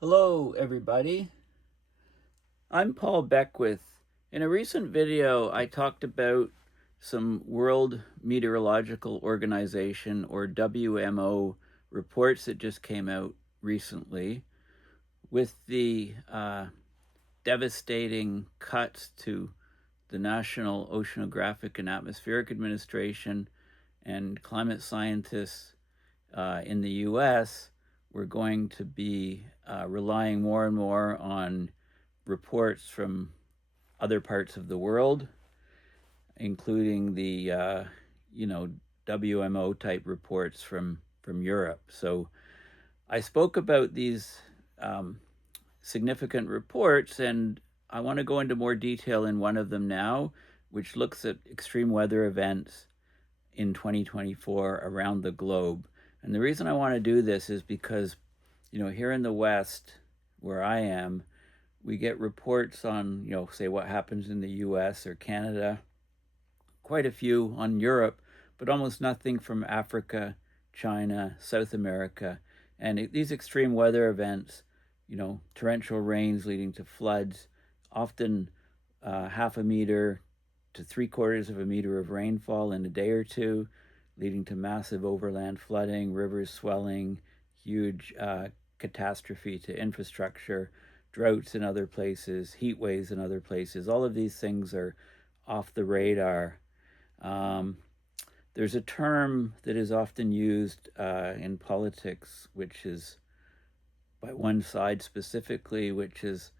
Hello, everybody. I'm Paul Beckwith. In a recent video, I talked about some World Meteorological Organization, or WMO, reports that just came out recently with the devastating cuts to the National Oceanographic and Atmospheric Administration and climate scientists in the US. We're going to be relying more and more on reports from other parts of the world, including the WMO type reports from Europe. So I spoke about these significant reports, and I want to go into more detail in one of them now, which looks at extreme weather events in 2024 around the globe. And the reason I want to do this is because, here in the West, where I am, we get reports on, say what happens in the US or Canada, quite a few on Europe, but almost nothing from Africa, China, South America. And these extreme weather events, torrential rains leading to floods, often half a meter to 3/4 of a meter of rainfall in a day or two, leading to massive overland flooding, rivers swelling, huge catastrophe to infrastructure, droughts in other places, heat waves in other places. All of these things are off the radar. There's a term that is often used in politics, which is by one side specifically, which is,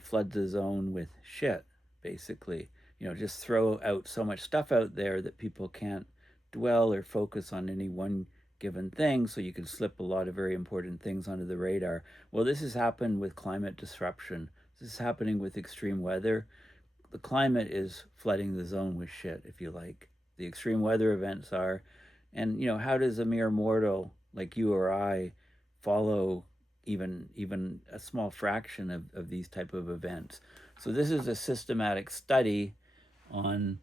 flood the zone with shit, basically. Just throw out so much stuff out there that people can't dwell or focus on any one given thing, so you can slip a lot of very important things onto the radar. Well, this has happened with climate disruption. This is happening with extreme weather. The climate is flooding the zone with shit, if you like. The extreme weather events are. And, how does a mere mortal like you or I follow even a small fraction of these type of events? So this is a systematic study on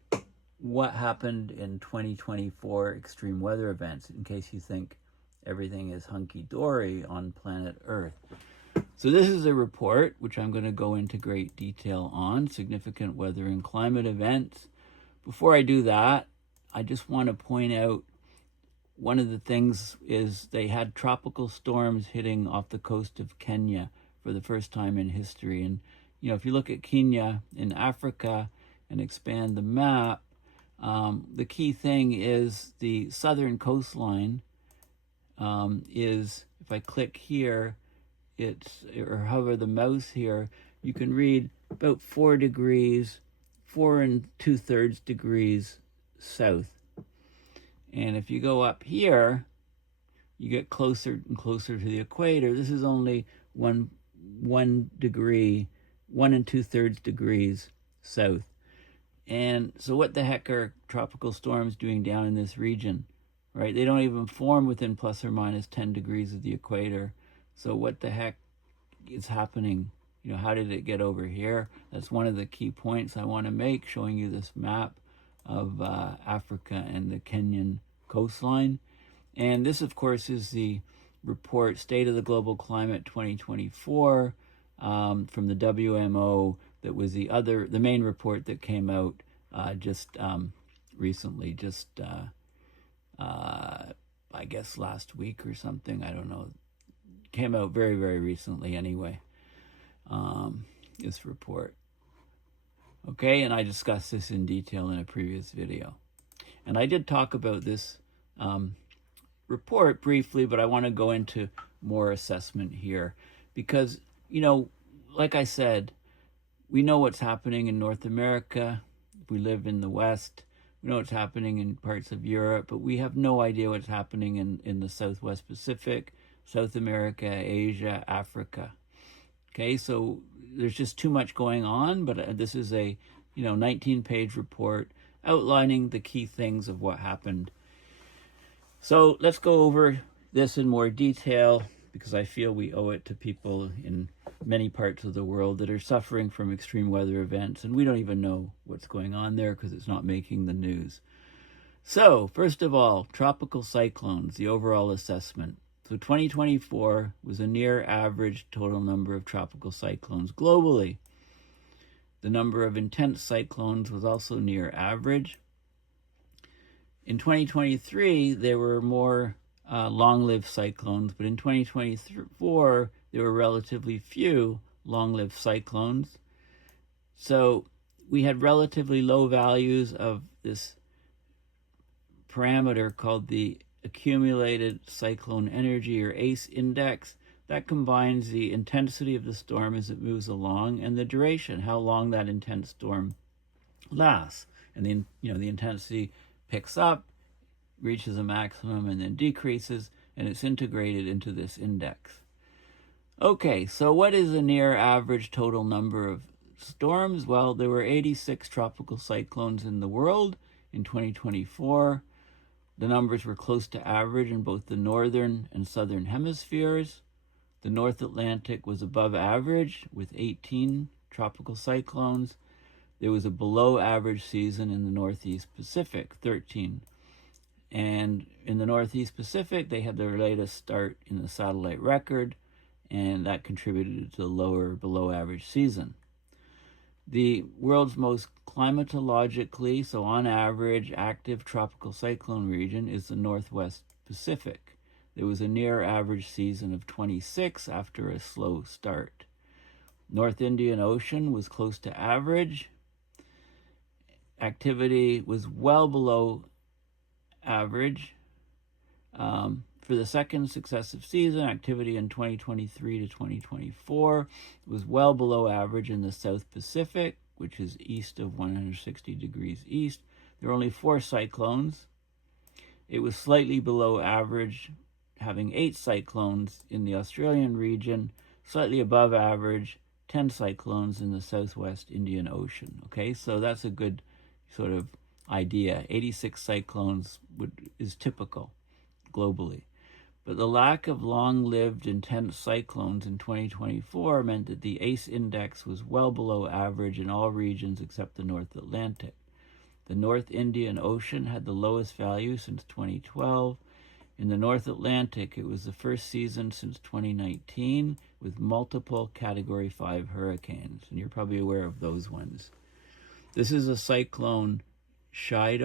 what happened in 2024 extreme weather events, in case you think everything is hunky-dory on planet Earth. So this is a report, which I'm going to go into great detail on, significant weather and climate events. Before I do that, I just want to point out one of the things is they had tropical storms hitting off the coast of Kenya for the first time in history. And, if you look at Kenya in Africa and expand the map, the key thing is the southern coastline is, if I click here, or hover the mouse here, you can read about 4 degrees, 4 2/3 degrees south. And if you go up here, you get closer and closer to the equator. This is only 1 degree, 1 2/3 degrees south. And so what the heck are tropical storms doing down in this region, right? They don't even form within plus or minus 10 degrees of the equator. So what the heck is happening? How did it get over here? That's one of the key points I want to make, showing you this map of Africa and the Kenyan coastline. And this, of course, is the report State of the Global Climate 2024 from the WMO. That was the main report that came out just recently, I guess last week or something. I don't know. Came out very, very recently anyway, this report. Okay, and I discussed this in detail in a previous video. And I did talk about this report briefly, but I want to go into more assessment here because, like I said, we know what's happening in North America. We live in the West. We know what's happening in parts of Europe, but we have no idea what's happening in the Southwest Pacific, South America, Asia, Africa. Okay, so there's just too much going on, but this is a 19-page report outlining the key things of what happened. So let's go over this in more detail, because I feel we owe it to people in many parts of the world that are suffering from extreme weather events, and we don't even know what's going on there because it's not making the news. So, first of all, tropical cyclones, the overall assessment. So 2024 was a near average total number of tropical cyclones globally. The number of intense cyclones was also near average. In 2023, there were more long-lived cyclones, but in 2024, there were relatively few long-lived cyclones. So we had relatively low values of this parameter called the accumulated cyclone energy, or ACE index. That combines the intensity of the storm as it moves along and the duration, how long that intense storm lasts. And the intensity picks up, reaches a maximum, and then decreases, and it's integrated into this index. Okay, so what is a near average total number of storms? Well, there were 86 tropical cyclones in the world in 2024. The numbers were close to average in both the northern and southern hemispheres. The North Atlantic was above average with 18 tropical cyclones. There was a below average season in the Northeast Pacific, 13. And in the Northeast Pacific, they had their latest start in the satellite record, and that contributed to the lower below average season. The world's most climatologically, so on average, active tropical cyclone region is the Northwest Pacific. There was a near average season of 26 after a slow start. North Indian Ocean was close to average. Activity was well below average. For the second successive season, activity in 2023 to 2024 was well below average in the South Pacific, which is east of 160 degrees east. There were only 4 cyclones. It was slightly below average, having 8 cyclones in the Australian region, slightly above average, 10 cyclones in the Southwest Indian Ocean. Okay, so that's a good sort of idea. 86 cyclones is typical globally. But the lack of long-lived intense cyclones in 2024 meant that the ACE index was well below average in all regions except the North Atlantic. The North Indian Ocean had the lowest value since 2012. In the North Atlantic, it was the first season since 2019 with multiple Category 5 hurricanes, and you're probably aware of those ones. This is a cyclone Shite,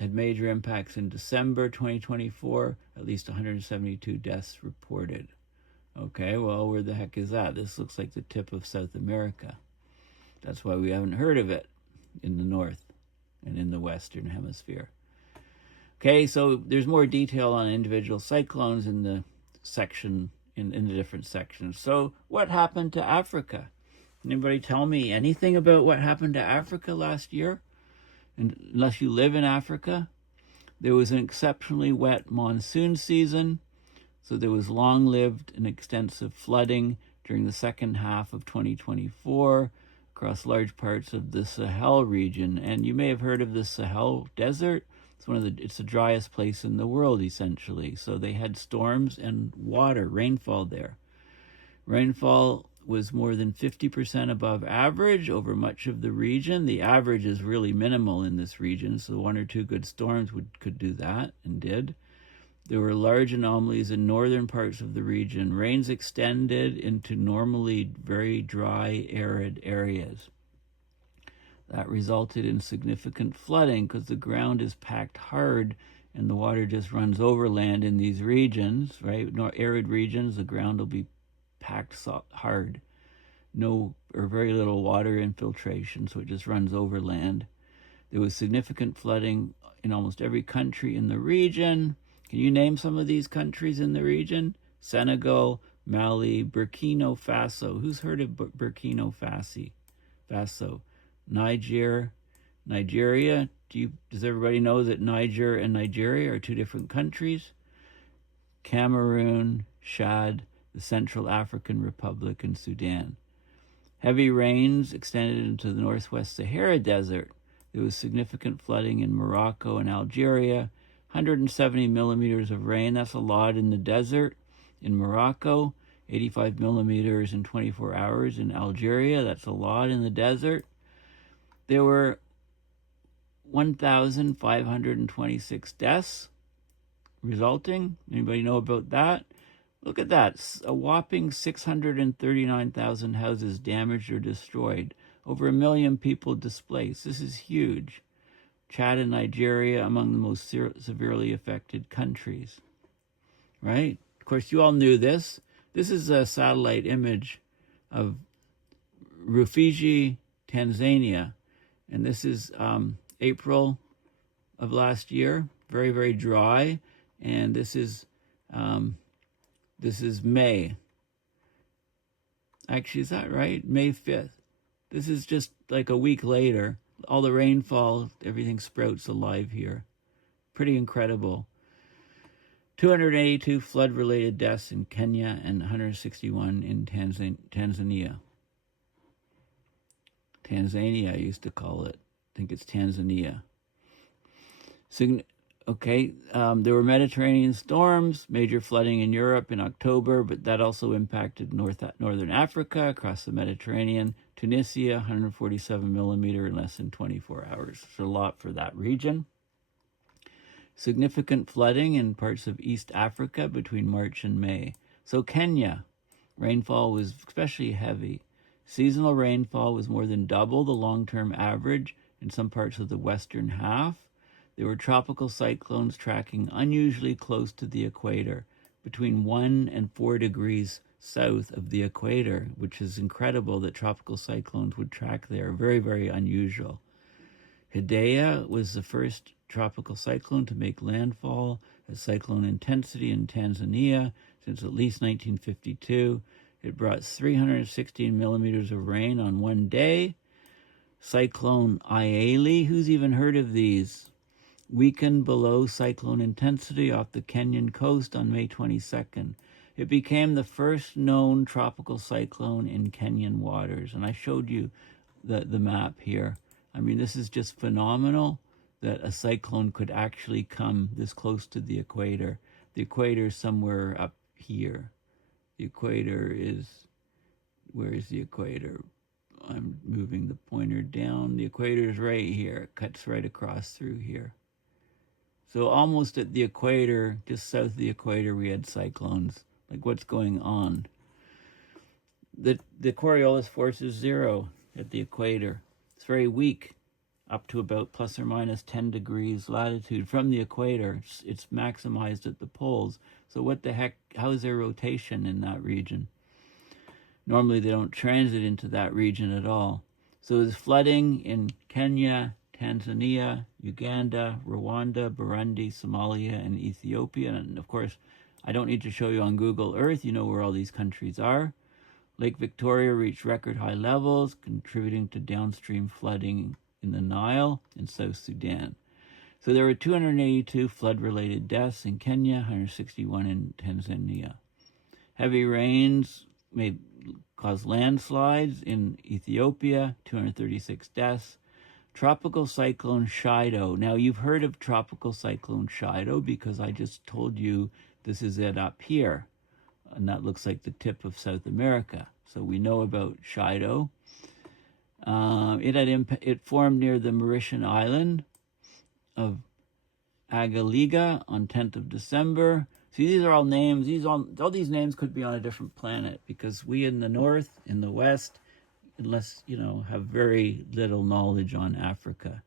had major impacts in December 2024, at least 172 deaths reported. Okay, well, where the heck is that? This looks like the tip of South America. That's why we haven't heard of it in the north and in the Western Hemisphere. Okay, so there's more detail on individual cyclones in the section, in the different sections. So what happened to Africa? Anybody tell me anything about what happened to Africa last year? And unless you live in Africa, there was an exceptionally wet monsoon season, so there was long-lived and extensive flooding during the second half of 2024 across large parts of the Sahel region. And you may have heard of the Sahel Desert. It's the driest place in the world, essentially. So they had storms and rainfall there. Rainfall was more than 50% above average over much of the region. The average is really minimal in this region, so 1 or 2 good storms could do that, and did. There were large anomalies in northern parts of the region. Rains extended into normally very dry, arid areas. That resulted in significant flooding because the ground is packed hard and the water just runs overland in these regions, right? Arid regions, the ground will be packed hard. No or very little water infiltration, so it just runs overland. There was significant flooding in almost every country in the region. Can you name some of these countries in the region? Senegal, Mali, Burkina Faso. Who's heard of Burkina Faso? Nigeria. Does everybody know that Niger and Nigeria are 2 different countries? Cameroon, Chad, the Central African Republic, and Sudan. Heavy rains extended into the Northwest Sahara Desert. There was significant flooding in Morocco and Algeria. 170 millimeters of rain, that's a lot in the desert. In Morocco, 85 millimeters in 24 hours. In Algeria, that's a lot in the desert. There were 1,526 deaths resulting. Anybody know about that? Look at that. A whopping 639,000 houses damaged or destroyed. Over 1 million people displaced. This is huge. Chad and Nigeria among the most severely affected countries. Right? Of course, you all knew this. This is a satellite image of Rufiji, Tanzania. And this is April of last year. Very, very dry. And this is May. Actually, is that right? May 5th. This is just like a week later. All the rainfall, everything sprouts alive here. Pretty incredible. 282 flood-related deaths in Kenya and 161 in Tanzania. Tanzania, I used to call it. I think it's Tanzania. Okay, there were Mediterranean storms, major flooding in Europe in October, but that also impacted northern Africa, across the Mediterranean. Tunisia, 147 millimeter in less than 24 hours. It's a lot for that region. Significant flooding in parts of East Africa between March and May. So Kenya, rainfall was especially heavy. Seasonal rainfall was more than double the long-term average in some parts of the western half. There were tropical cyclones tracking unusually close to the equator, between 1 and 4 degrees south of the equator, which is incredible that tropical cyclones would track there. Very, very unusual. Hidaya was the first tropical cyclone to make landfall at cyclone intensity in Tanzania since at least 1952. It brought 316 millimeters of rain on one day. Cyclone Iali, who's even heard of these? Weakened below cyclone intensity off the Kenyan coast on May 22nd. It became the first known tropical cyclone in Kenyan waters. And I showed you the map here. I mean, this is just phenomenal that a cyclone could actually come this close to the equator. The equator is somewhere up here. The equator is, where is the equator? I'm moving the pointer down. The equator is right here. It cuts right across through here. So almost at the equator, just south of the equator, we had cyclones. Like, what's going on? The Coriolis force is 0 at the equator. It's very weak, up to about plus or minus 10 degrees latitude from the equator. It's maximized at the poles. So what the heck, how is there rotation in that region? Normally they don't transit into that region at all. So there's flooding in Kenya, Tanzania, Uganda, Rwanda, Burundi, Somalia, and Ethiopia. And of course, I don't need to show you on Google Earth. You know where all these countries are. Lake Victoria reached record high levels, contributing to downstream flooding in the Nile and South Sudan. So there were 282 flood-related deaths in Kenya, 161 in Tanzania. Heavy rains caused landslides in Ethiopia, 236 deaths. Tropical cyclone Shido. Now, you've heard of tropical cyclone Shido because I just told you this is it up here. And that looks like the tip of South America. So we know about Shido. It formed near the Mauritian island of Agaliga on 10th of December. See, these are all names. All these names could be on a different planet because we in the north, in the west, unless, have very little knowledge on Africa.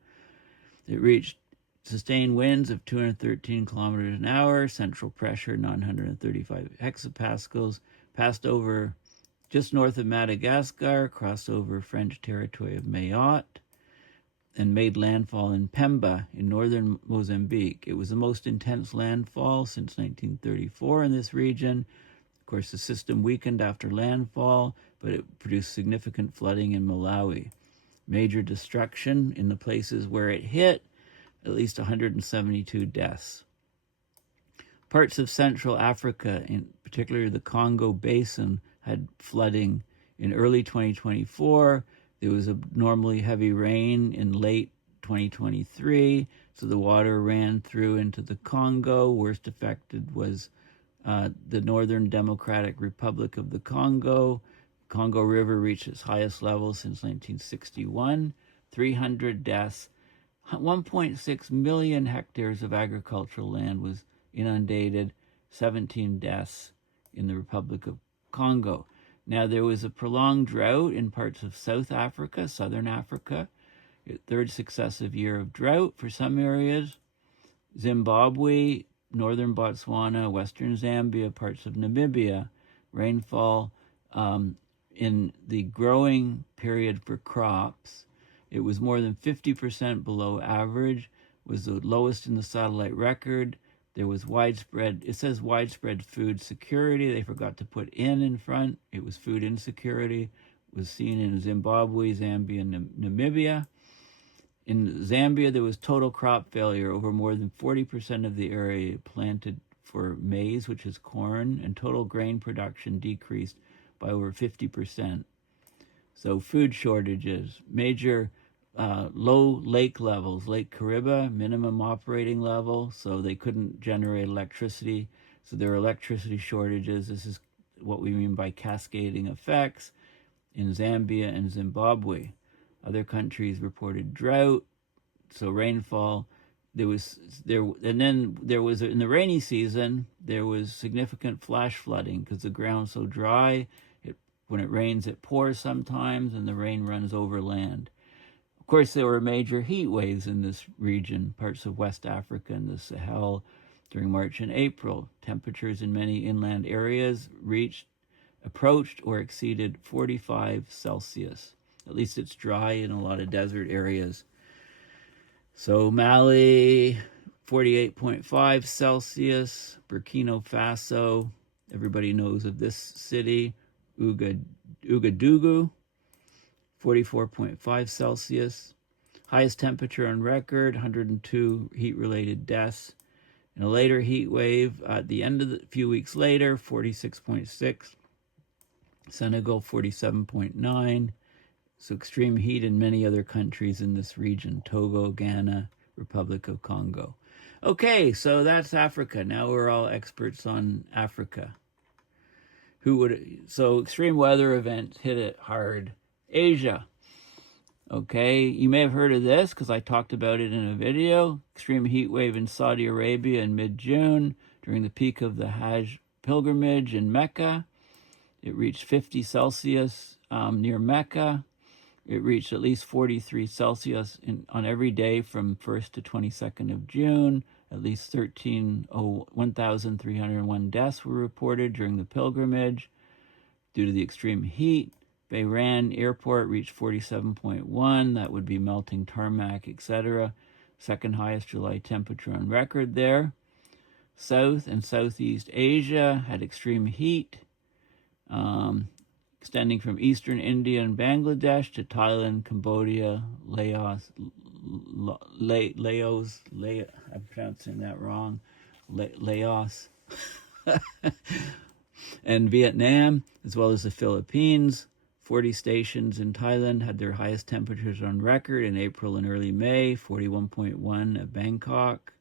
It reached sustained winds of 213 kilometers an hour, central pressure 935 hexapascals, passed over just north of Madagascar, crossed over French territory of Mayotte, and made landfall in Pemba in northern Mozambique. It was the most intense landfall since 1934 in this region. Of course, the system weakened after landfall, but it produced significant flooding in Malawi. Major destruction in the places where it hit, at least 172 deaths. Parts of Central Africa, in particular the Congo Basin, had flooding in early 2024. There was abnormally heavy rain in late 2023, so the water ran through into the Congo. Worst affected was the Northern Democratic Republic of the Congo. Congo River reached its highest level since 1961. 300 deaths. 1.6 million hectares of agricultural land was inundated, 17 deaths in the Republic of Congo. Now, there was a prolonged drought in parts of South Africa, Southern Africa, third successive year of drought for some areas. Zimbabwe, northern Botswana, western Zambia, parts of Namibia, rainfall in the growing period for crops. It was more than 50% below average, was the lowest in the satellite record. There was widespread, it says widespread food security. They forgot to put in front. It was food insecurity. It was seen in Zimbabwe, Zambia, and Namibia. In Zambia, there was total crop failure over more than 40% of the area planted for maize, which is corn, and total grain production decreased by over 50%. So food shortages, major low lake levels, Lake Kariba, minimum operating level, so they couldn't generate electricity. So there are electricity shortages. This is what we mean by cascading effects in Zambia and Zimbabwe. Other countries reported drought, so rainfall. And then there was in the rainy season, there was significant flash flooding because the ground's so dry. When it rains, it pours sometimes, and the rain runs overland. Of course, there were major heat waves in this region, parts of West Africa and the Sahel during March and April. Temperatures in many inland areas approached or exceeded 45 Celsius. At least it's dry in a lot of desert areas. So Mali, 48.5 Celsius. Burkina Faso, everybody knows of this city. Ouagadougou, 44.5 Celsius. Highest temperature on record, 102 heat-related deaths. In a later heat wave, at the end of a few weeks later, 46.6. Senegal, 47.9. So extreme heat in many other countries in this region, Togo, Ghana, Republic of Congo. Okay, so that's Africa. Now we're all experts on Africa. So extreme weather events hit it hard. Asia. Okay, you may have heard of this because I talked about it in a video. Extreme heat wave in Saudi Arabia in mid-June during the peak of the Hajj pilgrimage in Mecca. It reached 50 Celsius near Mecca. It reached at least 43 Celsius on every day from 1st to 22nd of June. At least 1,301 deaths were reported during the pilgrimage due to the extreme heat. Bahrain airport reached 47.1. That would be melting tarmac, etc. Second highest July temperature on record there. South and Southeast Asia had extreme heat, extending from eastern India and Bangladesh to Thailand, Cambodia, Laos, I'm pronouncing that wrong, Laos, and Vietnam, as well as the Philippines. 40 stations in Thailand had their highest temperatures on record in April and early May, 41.1 at Bangkok.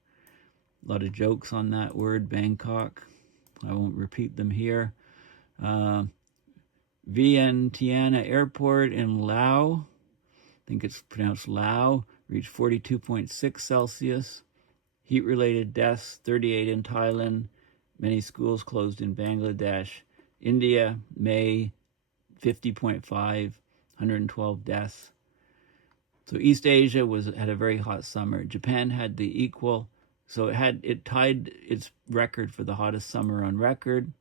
A lot of jokes on that word, Bangkok. I won't repeat them here. Vientiane Airport in Laos, I think it's pronounced Lao, reached 42.6 Celsius. Heat-related deaths, 38 in Thailand. Many schools closed in Bangladesh. India, May, 50.5, 112 deaths. So East Asia had a very hot summer. Japan had the equal, so it tied its record for the hottest summer on record.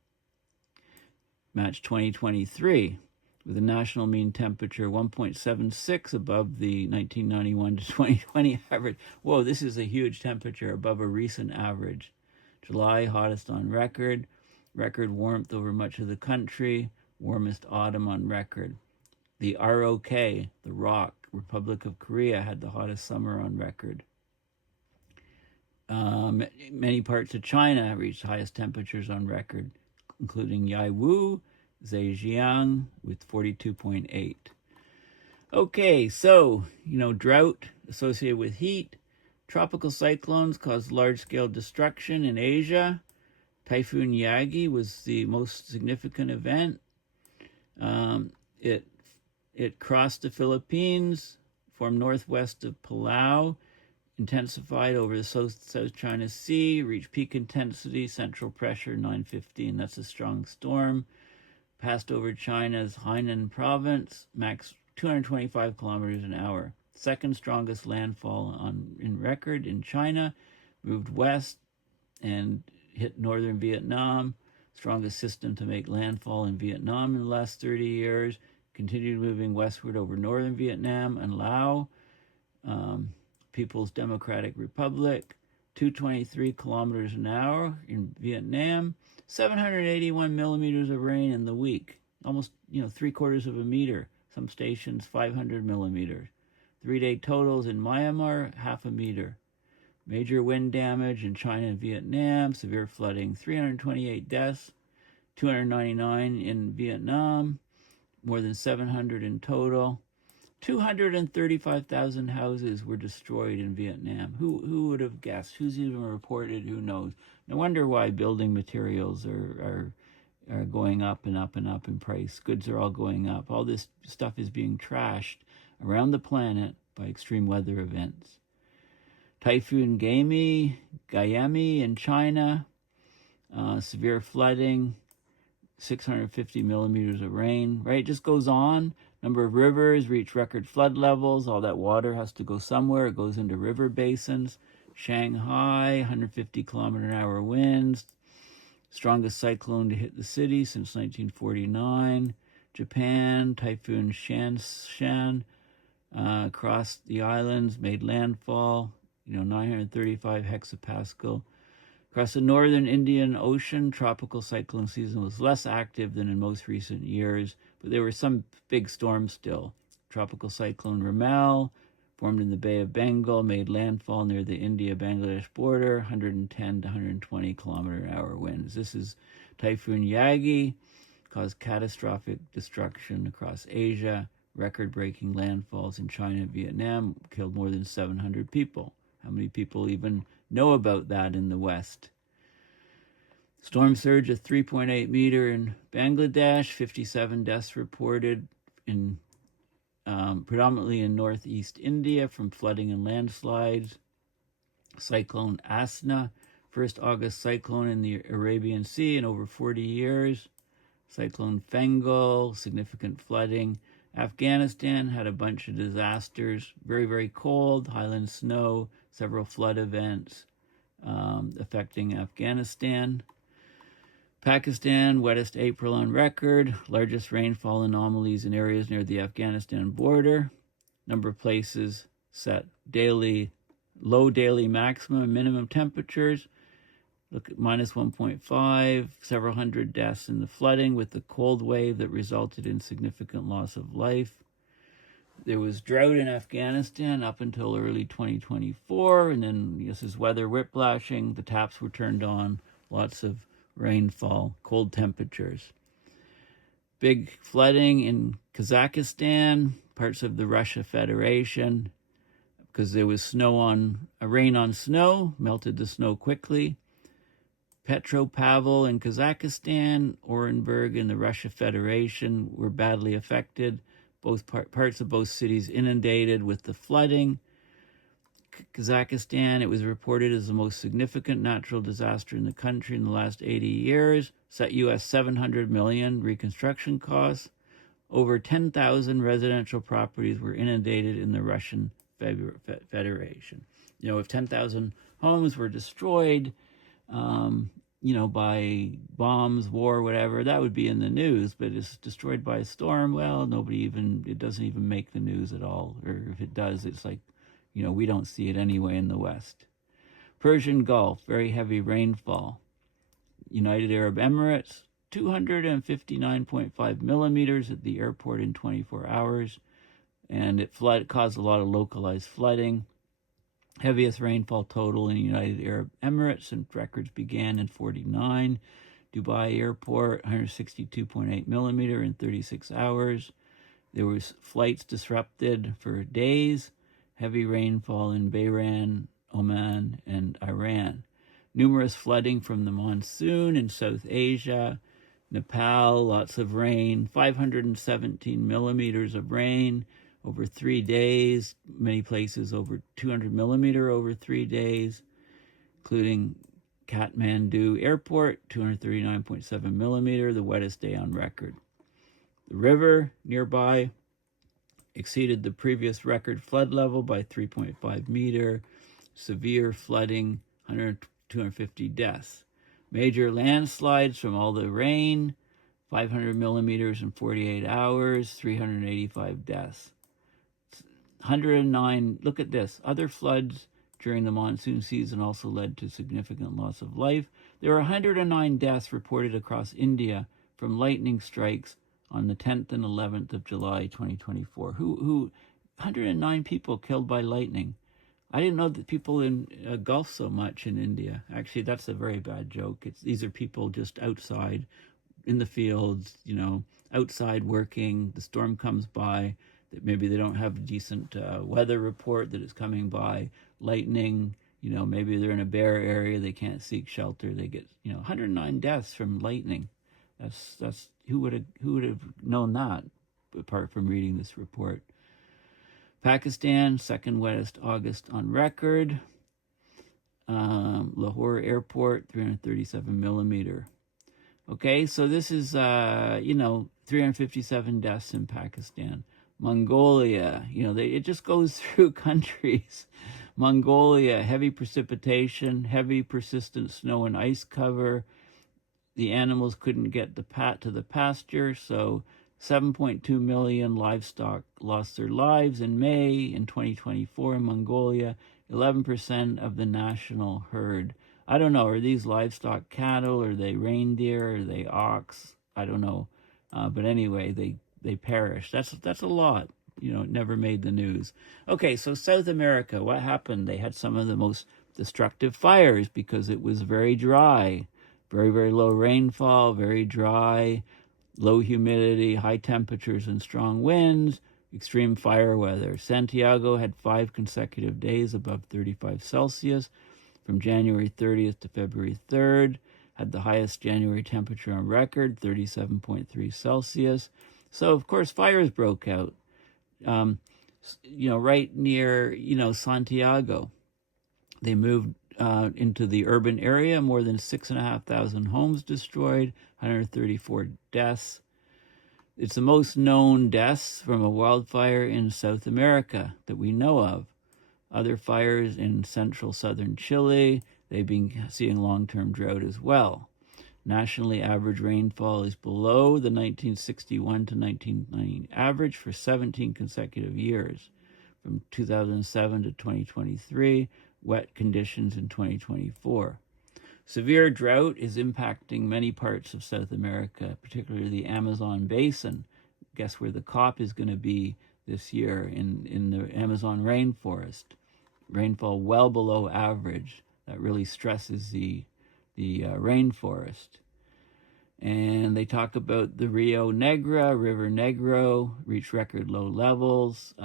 Matched 2023 with a national mean temperature 1.76 above the 1991 to 2020 average. Whoa, this is a huge temperature above a recent average. July, hottest on record. Record warmth over much of the country. Warmest autumn on record. The ROK, the ROC, Republic of Korea, had the hottest summer on record. Many parts of China reached highest temperatures on record, including Yaiwu, Zhejiang with 42.8. Okay, so, drought associated with heat. Tropical cyclones caused large-scale destruction in Asia. Typhoon Yagi was the most significant event. It crossed the Philippines, formed northwest of Palau intensified over the South China Sea, reached peak intensity, central pressure 915. That's a strong storm. Passed over China's Hainan province, max 225 kilometers an hour. Second strongest landfall in record in China. Moved west and hit northern Vietnam. Strongest system to make landfall in Vietnam in the last 30 years. Continued moving westward over northern Vietnam and Laos. People's Democratic Republic, 223 kilometers an hour in Vietnam, 781 millimeters of rain in the week, almost 3/4 of a meter. Some stations 500 millimeters. 3-day totals in Myanmar, half a meter. Major wind damage in China and Vietnam, severe flooding, 328 deaths, 299 in Vietnam, more than 700 in total. 235,000 houses were destroyed in Vietnam. Who would have guessed? Who's even reported? Who knows? No wonder why building materials are going up and up and up in price. Goods are all going up. All this stuff is being trashed around the planet by extreme weather events. Typhoon Gayami in China, severe flooding, 650 millimeters of rain, right? It just goes on. Number of rivers reach record flood levels. All that water has to go somewhere. It goes into river basins. Shanghai, 150 kilometer an hour winds. Strongest cyclone to hit the city since 1949. Japan, Typhoon Shanshan, crossed the islands, made landfall, 935 hexapascal. Across the northern Indian Ocean, tropical cyclone season was less active than in most recent years, but there were some big storms still. Tropical cyclone Ramal, formed in the Bay of Bengal, made landfall near the India-Bangladesh border, 110 to 120 kilometer an hour winds. This is Typhoon Yagi, caused catastrophic destruction across Asia, record-breaking landfalls in China and Vietnam, killed more than 700 people. How many people even know about that in the West? Storm surge of 3.8 meter in Bangladesh, 57 deaths reported in predominantly in northeast India from flooding and landslides. Cyclone Asna, first August cyclone in the Arabian Sea in over 40 years. Cyclone Fengal, significant flooding. Afghanistan had a bunch of disasters, very, very cold, highland snow, several flood events affecting Afghanistan. Pakistan, wettest April on record, largest rainfall anomalies in areas near the Afghanistan border. Number of places set low daily maximum and minimum temperatures. Look at minus 1.5, several hundred deaths in the flooding with the cold wave that resulted in significant loss of life. There was drought in Afghanistan up until early 2024, and then this is weather whiplashing. The taps were turned on, lots of rainfall, cold temperatures. Big flooding in Kazakhstan, parts of the Russia Federation, because there was rain on snow, melted the snow quickly. Petropavl in Kazakhstan, Orenburg in the Russia Federation were badly affected. Both parts of both cities inundated with the flooding. Kazakhstan, it was reported as the most significant natural disaster in the country in the last 80 years. Set US $700 million reconstruction costs. Over 10,000 residential properties were inundated in the Russian Federation. If 10,000 homes were destroyed, by bombs, war, whatever, that would be in the news. But it's destroyed by a storm, well, it doesn't even make the news at all. Or if it does, it's like, we don't see it anyway in the West. Persian Gulf, very heavy rainfall. United Arab Emirates, 259.5 millimeters at the airport in 24 hours. And it caused a lot of localized flooding. Heaviest rainfall total in the United Arab Emirates, and records began in 49. Dubai Airport, 162.8 millimeter in 36 hours. There was flights disrupted for days. Heavy rainfall in Bahrain, Oman, and Iran. Numerous flooding from the monsoon in South Asia. Nepal, lots of rain, 517 millimeters of rain. over 3 days, many places over 200 millimeter over 3 days, including Kathmandu Airport, 239.7 millimeter, the wettest day on record. The river nearby exceeded the previous record flood level by 3.5 meter. Severe flooding, 250 deaths. Major landslides from all the rain, 500 millimeters in 48 hours, 385 deaths. 109, look at this, other floods during the monsoon season also led to significant loss of life. There are 109 deaths reported across India from lightning strikes on the 10th and 11th of July 2024. 109 people killed by lightning. I didn't know that people in golf so much in India. Actually, that's a very bad joke. These are people just outside in the fields, outside working. The storm comes by. Maybe they don't have a decent weather report that is coming by. Lightning, maybe they're in a bare area. They can't seek shelter. They get, 109 deaths from lightning. That's who would have known that apart from reading this report. Pakistan, second wettest August on record. Lahore Airport, 337 millimeter. Okay, so this is, 357 deaths in Pakistan. Mongolia, it just goes through countries. Mongolia, heavy precipitation, heavy persistent snow and ice cover. The animals couldn't get to the pasture, so 7.2 million livestock lost their lives in May in 2024 in Mongolia, 11% of the national herd. I don't know, are these livestock cattle? Are they reindeer? Are they ox? I don't know. But anyway, they perished. That's a lot. It never made the news. Okay, so South America, what happened? They had some of the most destructive fires because it was very dry. Very, very low rainfall, very dry, low humidity, high temperatures and strong winds, extreme fire weather. Santiago had 5 consecutive days above 35 Celsius from January 30th to February 3rd, had the highest January temperature on record, 37.3 Celsius. So, of course, fires broke out, right near, Santiago. They moved into the urban area, more than 6,500 homes destroyed, 134 deaths. It's the most known deaths from a wildfire in South America that we know of. Other fires in central southern Chile, they've been seeing long-term drought as well. Nationally, average rainfall is below the 1961 to 1990 average for 17 consecutive years. From 2007 to 2023, wet conditions in 2024. Severe drought is impacting many parts of South America, particularly the Amazon basin. Guess where the COP is going to be this year? In the Amazon rainforest. Rainfall well below average. That really stresses the rainforest. And they talk about the Rio Negro, River Negro, reached record low levels.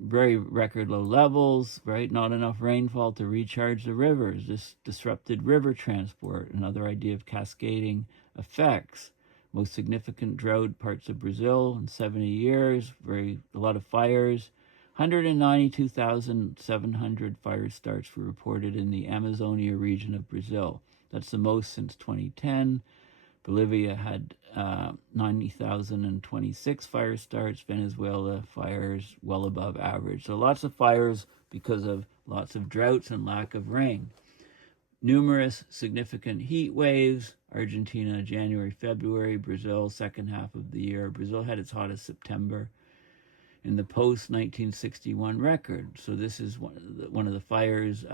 Very record low levels, right? Not enough rainfall to recharge the rivers. This disrupted river transport, another idea of cascading effects. Most significant drought parts of Brazil in 70 years, a lot of fires. 192,700 fire starts were reported in the Amazonia region of Brazil. That's the most since 2010. Bolivia had 90,026 fire starts. Venezuela fires well above average. So lots of fires because of lots of droughts and lack of rain. Numerous significant heat waves. Argentina, January, February. Brazil, second half of the year. Brazil had its hottest September in the post-1961 record. So this is one of the fires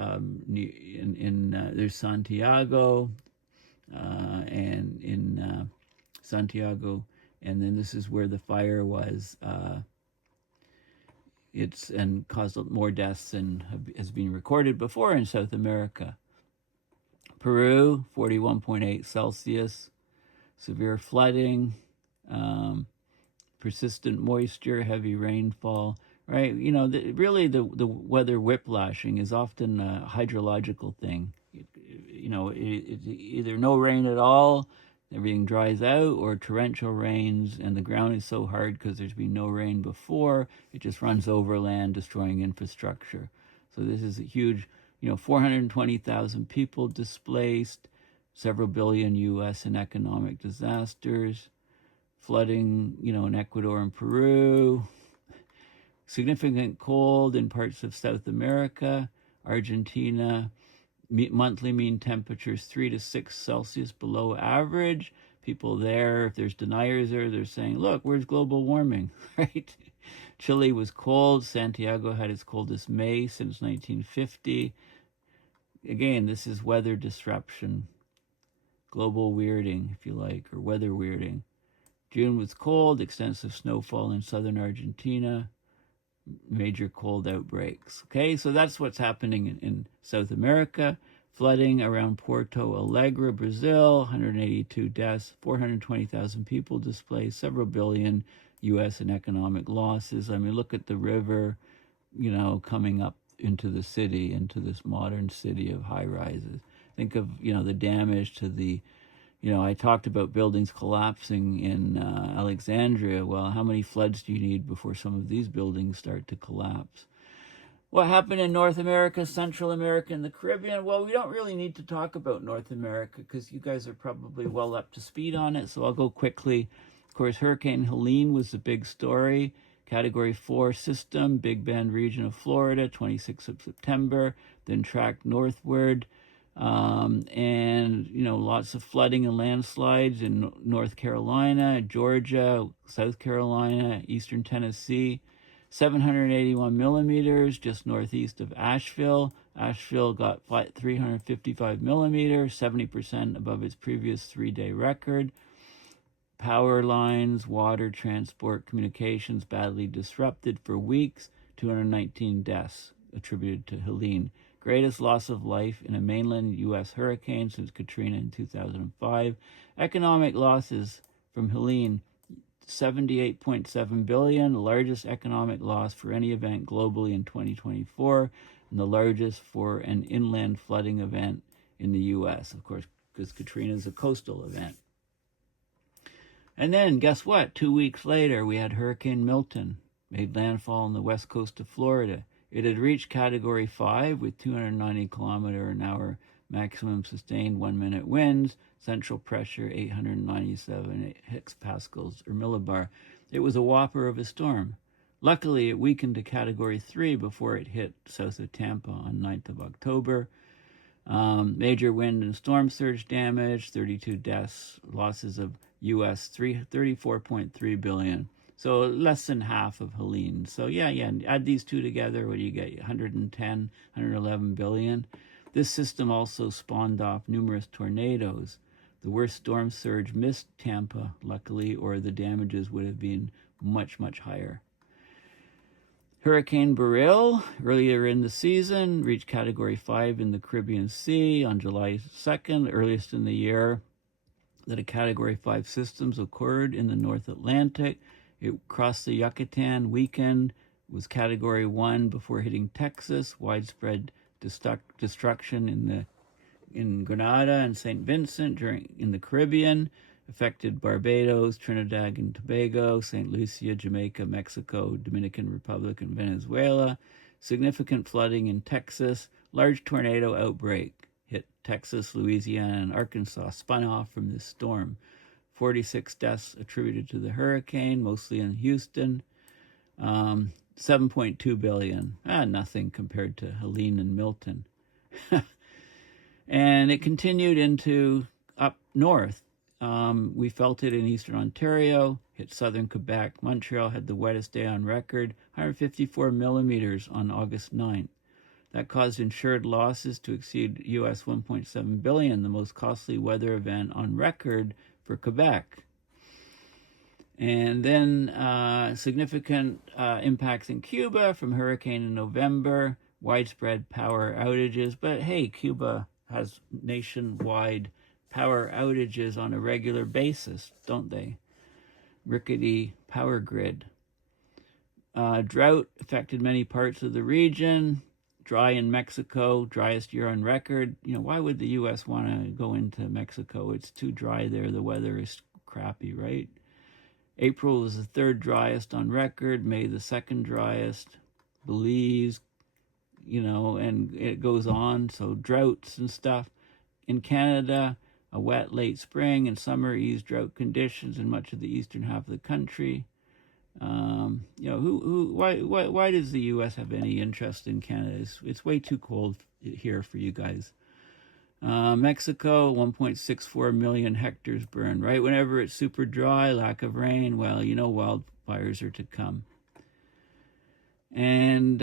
there's Santiago, and in Santiago, and then this is where the fire was. And caused more deaths than has been recorded before in South America. Peru, 41.8 Celsius, severe flooding, persistent moisture, heavy rainfall, right? Really the weather whiplashing is often a hydrological thing. It's either no rain at all, everything dries out, or torrential rains and the ground is so hard because there's been no rain before, it just runs overland, destroying infrastructure. So this is a huge, 420,000 people displaced, several billion US in economic disasters, flooding, in Ecuador and Peru, significant cold in parts of South America, Argentina, monthly mean temperatures 3 to 6 Celsius below average. People there, if there's deniers there, they're saying, look, where's global warming, right? Chile was cold. Santiago had its coldest May since 1950. Again, this is weather disruption, global weirding, if you like, or weather weirding. June was cold, extensive snowfall in southern Argentina, major cold outbreaks. Okay, so that's what's happening in South America. Flooding around Porto Alegre, Brazil, 182 deaths, 420,000 people displaced, several billion US in economic losses. I mean, look at the river, coming up into the city, into this modern city of high rises. Think of, the damage to the, I talked about buildings collapsing in Alexandria. Well, how many floods do you need before some of these buildings start to collapse? What happened in North America, Central America, and the Caribbean? Well, we don't really need to talk about North America because you guys are probably well up to speed on it, so I'll go quickly. Of course, Hurricane Helene was the big story. Category 4 system, Big Bend region of Florida, 26th of September, then tracked northward. And, lots of flooding and landslides in North Carolina, Georgia, South Carolina, eastern Tennessee. 781 millimeters just northeast of Asheville. Asheville got 355 millimeters, 70% above its previous 3-day record. Power lines, water, transport, communications badly disrupted for weeks. 219 deaths attributed to Helene. Greatest loss of life in a mainland U.S. hurricane since Katrina in 2005. Economic losses from Helene, $78.7 billion, the largest economic loss for any event globally in 2024, and the largest for an inland flooding event in the U.S., of course, because Katrina is a coastal event. And then, guess what? 2 weeks later, we had Hurricane Milton, made landfall on the west coast of Florida. It had reached Category 5 with 290 kilometer an hour maximum sustained 1-minute winds, central pressure 897 hectopascals or millibar. It was a whopper of a storm. Luckily, it weakened to Category 3 before it hit south of Tampa on 9th of October. Major wind and storm surge damage, 32 deaths, losses of US $34.3 billion. So less than half of Helene. So yeah, add these two together, what do you get? 111 billion. This system also spawned off numerous tornadoes. The worst storm surge missed Tampa, luckily, or the damages would have been much, much higher. Hurricane Beryl, earlier in the season, reached Category 5 in the Caribbean Sea on July 2nd, earliest in the year that a Category 5 systems occurred in the North Atlantic. It crossed the Yucatan, weakened, was Category 1 before hitting Texas, widespread destruction in Grenada and St. Vincent in the Caribbean, affected Barbados, Trinidad and Tobago, St. Lucia, Jamaica, Mexico, Dominican Republic, and Venezuela. Significant flooding in Texas, large tornado outbreak hit Texas, Louisiana, and Arkansas, spun off from this storm. 46 deaths attributed to the hurricane, mostly in Houston. 7.2 billion, nothing compared to Helene and Milton. And it continued into up north. We felt it in eastern Ontario, hit southern Quebec. Montreal had the wettest day on record, 154 millimeters on August 9th. That caused insured losses to exceed US $1.7 billion, the most costly weather event on record for Quebec. And then significant impacts in Cuba from hurricane in November, widespread power outages. But hey, Cuba has nationwide power outages on a regular basis, don't they? Rickety power grid. Drought affected many parts of the region. dry in Mexico, driest year on record. Why would the U.S. want to go into Mexico? It's too dry there. The weather is crappy, right? April was the third driest on record. May the second driest. Belize, and it goes on. So droughts and stuff. In Canada, a wet late spring and summer eased drought conditions in much of the eastern half of the country. Why does the U.S. have any interest in Canada? It's way too cold here for you guys. Mexico, 1.64 million hectares burned. Right whenever it's super dry, lack of rain, well, wildfires are to come. And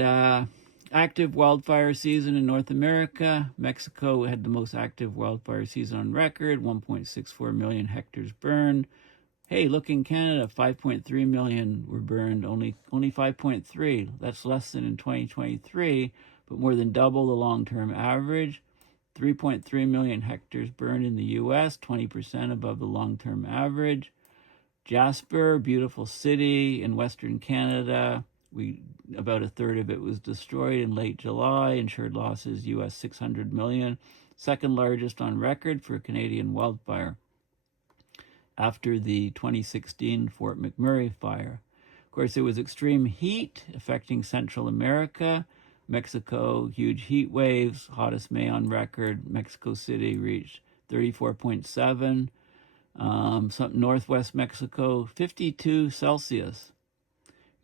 active wildfire season in North America. Mexico had the most active wildfire season on record, 1.64 million hectares burned. Hey, look in Canada, 5.3 million were burned, only 5.3. That's less than in 2023, but more than double the long-term average. 3.3 million hectares burned in the U.S., 20% above the long-term average. Jasper, beautiful city in Western Canada. About a third of it was destroyed in late July. Insured losses, U.S. $600 million. Second largest on record for a Canadian wildfire, after the 2016 Fort McMurray fire. Of course, it was extreme heat affecting Central America. Mexico, huge heat waves, hottest May on record. Mexico City reached 34.7. Northwest Mexico, 52 Celsius.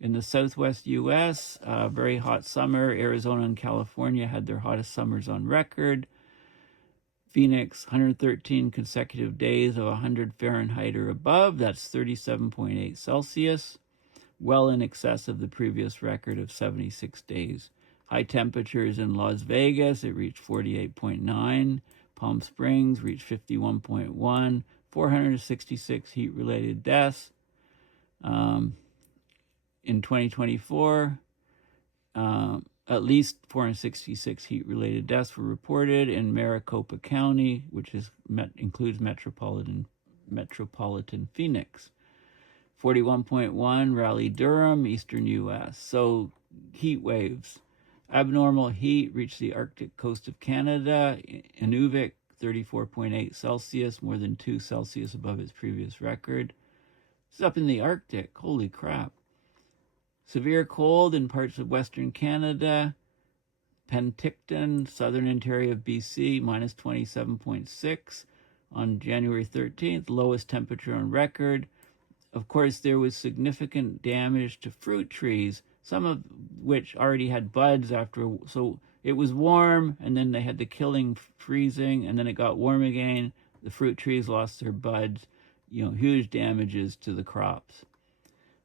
In the southwest U.S., very hot summer. Arizona and California had their hottest summers on record. Phoenix, 113 consecutive days of 100 Fahrenheit or above. That's 37.8 Celsius, well in excess of the previous record of 76 days. High temperatures in Las Vegas, it reached 48.9. Palm Springs reached 51.1. 466 heat-related deaths. In 2024, at least 466 heat-related deaths were reported in Maricopa County, which includes metropolitan Phoenix. 41.1, Raleigh-Durham, eastern U.S. So heat waves. Abnormal heat reached the Arctic coast of Canada. Inuvik, 34.8 Celsius, more than 2 Celsius above its previous record. It's up in the Arctic. Holy crap. Severe cold in parts of Western Canada. Penticton, southern Ontario of BC, minus 27.6 on January 13th, lowest temperature on record. Of course, there was significant damage to fruit trees, some of which already had buds so it was warm, and then they had the killing freezing, and then it got warm again. The fruit trees lost their buds, huge damages to the crops.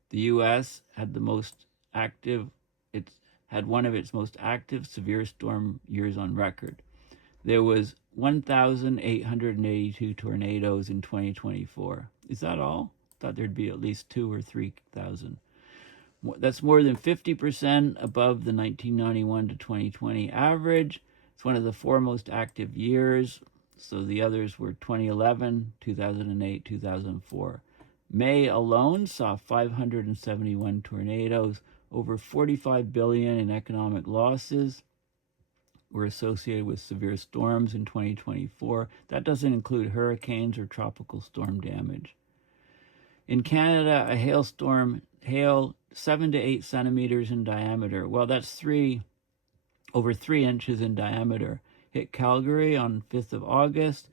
The U.S. had one of its most active severe storm years on record. There was 1,882 tornadoes in 2024. Is that all? I thought there'd be at least 2,000 or 3,000. That's more than 50% above the 1991 to 2020 average. It's one of the 4 most active years. So the others were 2011, 2008, 2004. May alone saw 571 tornadoes. Over $45 billion in economic losses were associated with severe storms in 2024. That doesn't include hurricanes or tropical storm damage. In Canada, a hail 7 to 8 centimeters in diameter. Well, that's over 3 inches in diameter. Hit Calgary on 5th of August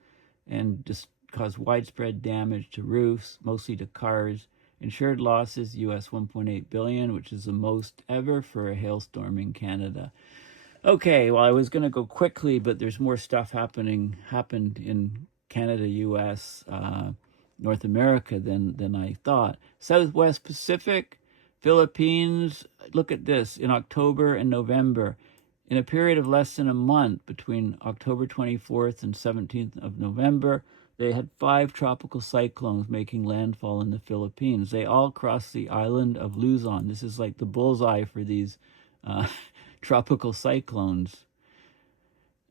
and just caused widespread damage to roofs, mostly to cars. Insured losses, US $1.8 billion, which is the most ever for a hailstorm in Canada. Okay, well, I was going to go quickly, but there's more stuff happened in Canada, US, North America than I thought. Southwest Pacific, Philippines, look at this, in October and November. In a period of less than a month, between October 24th and 17th of November, they had 5 tropical cyclones making landfall in the Philippines. They all crossed the island of Luzon. This is like the bullseye for these tropical cyclones.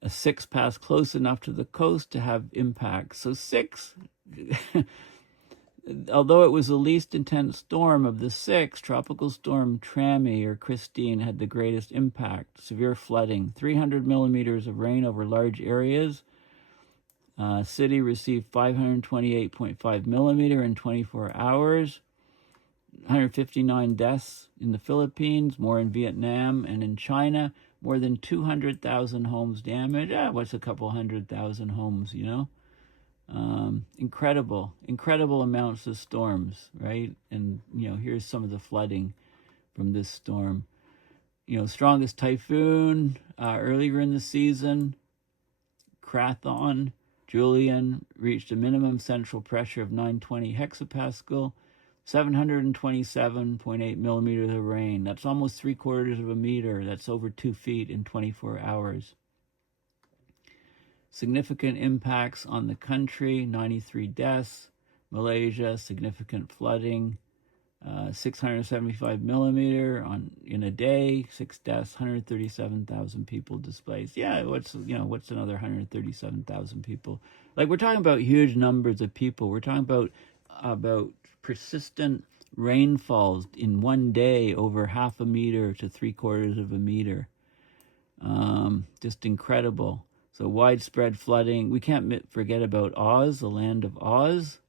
A 6 passed close enough to the coast to have impact. So 6, although it was the least intense storm of the six, Tropical Storm Trammy or Christine had the greatest impact. Severe flooding, 300 millimeters of rain over large areas. City received 528.5 millimeter in 24 hours. 159 deaths in the Philippines, more in Vietnam and in China. More than 200,000 homes damaged. What's a couple 100,000 homes, you know? Incredible amounts of storms, right? And, you know, here's some of the flooding from this storm. You know, strongest typhoon earlier in the season, Krathon, Julian, reached a minimum central pressure of 920 hexapascal, 727.8 millimeters of rain. That's almost 3/4 of a meter. That's over 2 feet in 24 hours. Significant impacts on the country, 93 deaths. Malaysia, significant flooding, 675 millimeter in a day, 6 deaths, 137,000 people displaced. Yeah, what's another 137,000 people? Like, we're talking about huge numbers of people. We're talking about persistent rainfalls in one day over 0.5 meter to 3/4 of a meter. Just incredible. So widespread flooding. We can't forget about Oz, the land of Oz.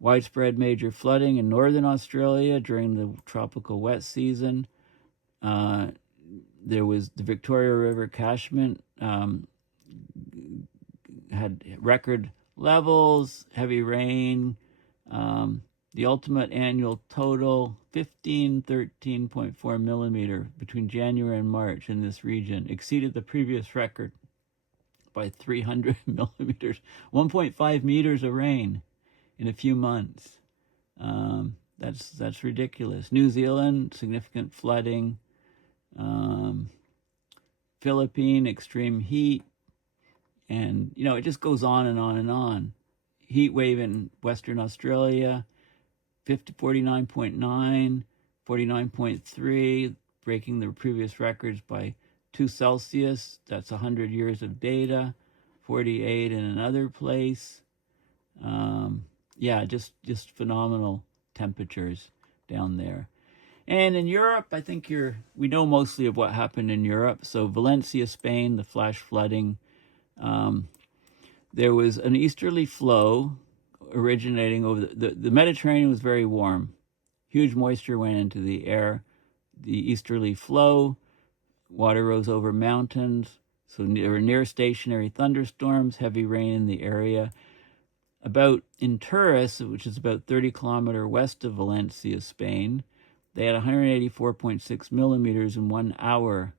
Widespread major flooding in northern Australia during the tropical wet season. There was the Victoria River catchment had record levels, heavy rain. The ultimate annual total, 13.4 millimeter between January and March in this region, exceeded the previous record by 300 millimeters, 1.5 meters of rain in a few months. That's ridiculous. New Zealand, significant flooding. Philippine, extreme heat. And, you know, it just goes on and on and on. Heat wave in Western Australia, 49.9, 49.3, breaking the previous records by 2 Celsius. That's 100 years of data. 48 in another place. Just phenomenal temperatures down there. And in Europe, I think we know mostly of what happened in Europe. So Valencia, Spain, the flash flooding. There was an easterly flow originating over the Mediterranean was very warm. Huge moisture went into the air. The easterly flow, water rose over mountains. So there were near stationary thunderstorms, heavy rain in the area. In Turris, which is about 30 kilometers west of Valencia, Spain, they had 184.6 millimeters in 1 hour,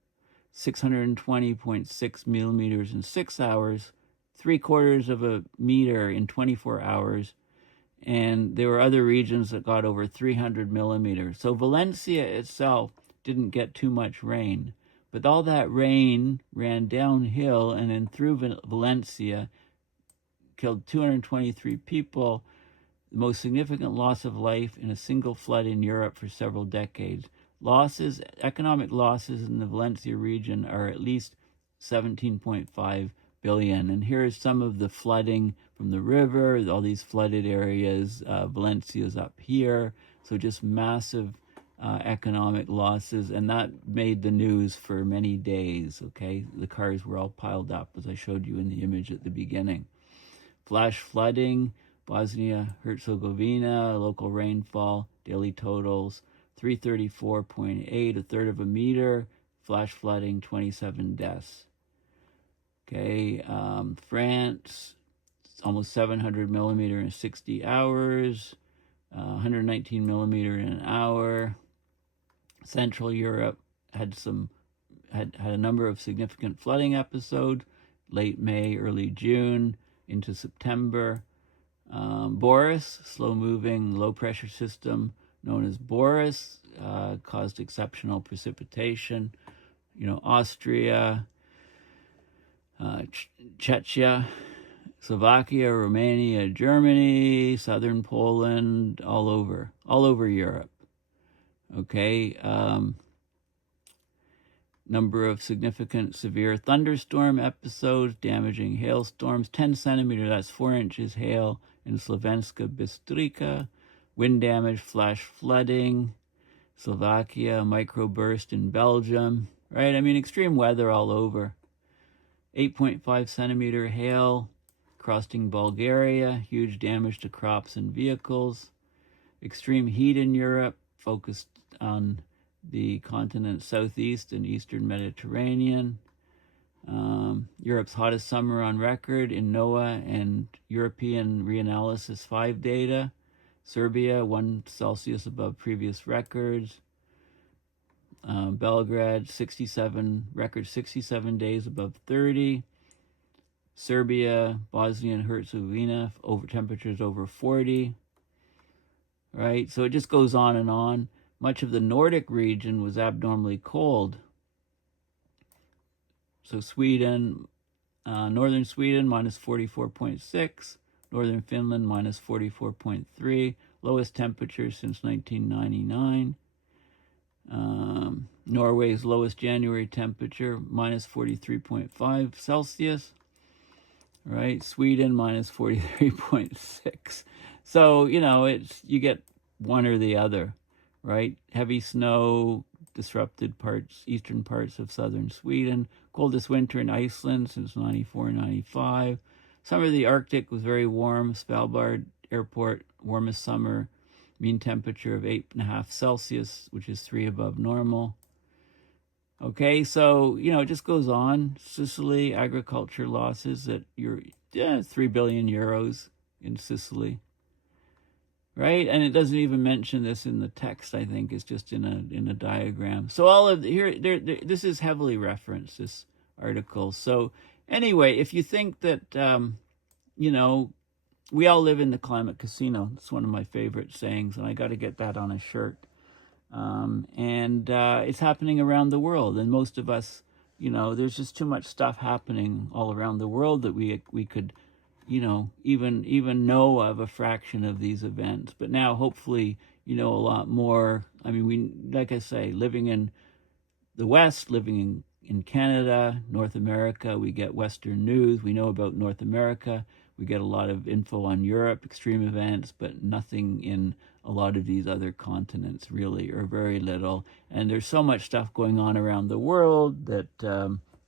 620.6 millimeters in 6 hours, 3/4 of a meter in 24 hours. And there were other regions that got over 300 millimeters. So Valencia itself didn't get too much rain. But all that rain ran downhill and then through Valencia, killed 223 people, the most significant loss of life in a single flood in Europe for several decades. Economic losses in the Valencia region are at least 17.5 billion. And here's some of the flooding from the river, all these flooded areas. Valencia's up here. So just massive economic losses, and that made the news for many days, okay? The cars were all piled up, as I showed you in the image at the beginning. Flash flooding, Bosnia-Herzegovina, local rainfall, daily totals, 334.8, 1/3 of a meter. Flash flooding, 27 deaths. Okay, France, almost 700 millimeter in 60 hours, 119 millimeter in an hour. Central Europe had a number of significant flooding episodes, late May, early June into September. Boris, slow-moving low-pressure system known as Boris, caused exceptional precipitation. You know, Austria, Czechia, Slovakia, Romania, Germany, southern Poland, all over Europe. Okay, number of significant severe thunderstorm episodes, damaging hailstorms, 10 centimeters, that's 4 inches hail in Slovenska Bystrica, wind damage, flash flooding, Slovakia, microburst in Belgium, right? I mean, extreme weather all over. 8.5 centimeter hail crossing Bulgaria, huge damage to crops and vehicles. Extreme heat in Europe, focused on the continent southeast and eastern Mediterranean. Europe's hottest summer on record in NOAA and European reanalysis 5 data. Serbia, 1 Celsius above previous records. Belgrade, record 67 days above 30. Serbia, Bosnia and Herzegovina, temperatures over 40. Right, so it just goes on and on. Much of the Nordic region was abnormally cold. So Sweden, northern Sweden, minus 44.6. Northern Finland, minus 44.3. Lowest temperature since 1999. Norway's lowest January temperature, minus 43.5 Celsius. Right, Sweden, minus 43.6. So, you know, you get one or the other, right? Heavy snow disrupted eastern parts of southern Sweden. Coldest winter in Iceland since 94-95. Summer of the Arctic was very warm. Svalbard Airport, warmest summer. Mean temperature of 8.5 Celsius, which is 3 above normal. Okay, so, you know, it just goes on. Sicily, agriculture losses at 3 billion euros in Sicily. Right? And it doesn't even mention this in the text, I think. It's just in a diagram. So all of this is heavily referenced, this article. So anyway, if you think that, you know, we all live in the climate casino. It's one of my favorite sayings, and I got to get that on a shirt. It's happening around the world. And most of us, you know, there's just too much stuff happening all around the world that we could, you know, even know of a fraction of these events. But now, hopefully, you know a lot more. I mean, like I say, living in the West, living in Canada, North America, we get Western news. We know about North America. We get a lot of info on Europe, extreme events, but nothing in a lot of these other continents, really, or very little. And there's so much stuff going on around the world that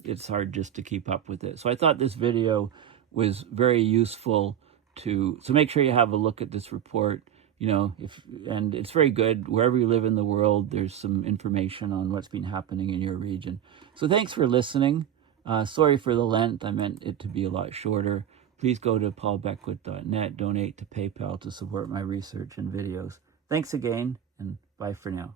it's hard just to keep up with it. So I thought this video was very useful so make sure you have a look at this report, you know, and it's very good. Wherever you live in the world, there's some information on what's been happening in your region. So thanks for listening. Sorry for the length. I meant it to be a lot shorter. Please go to paulbeckwith.net, donate to PayPal to support my research and videos. Thanks again, and bye for now.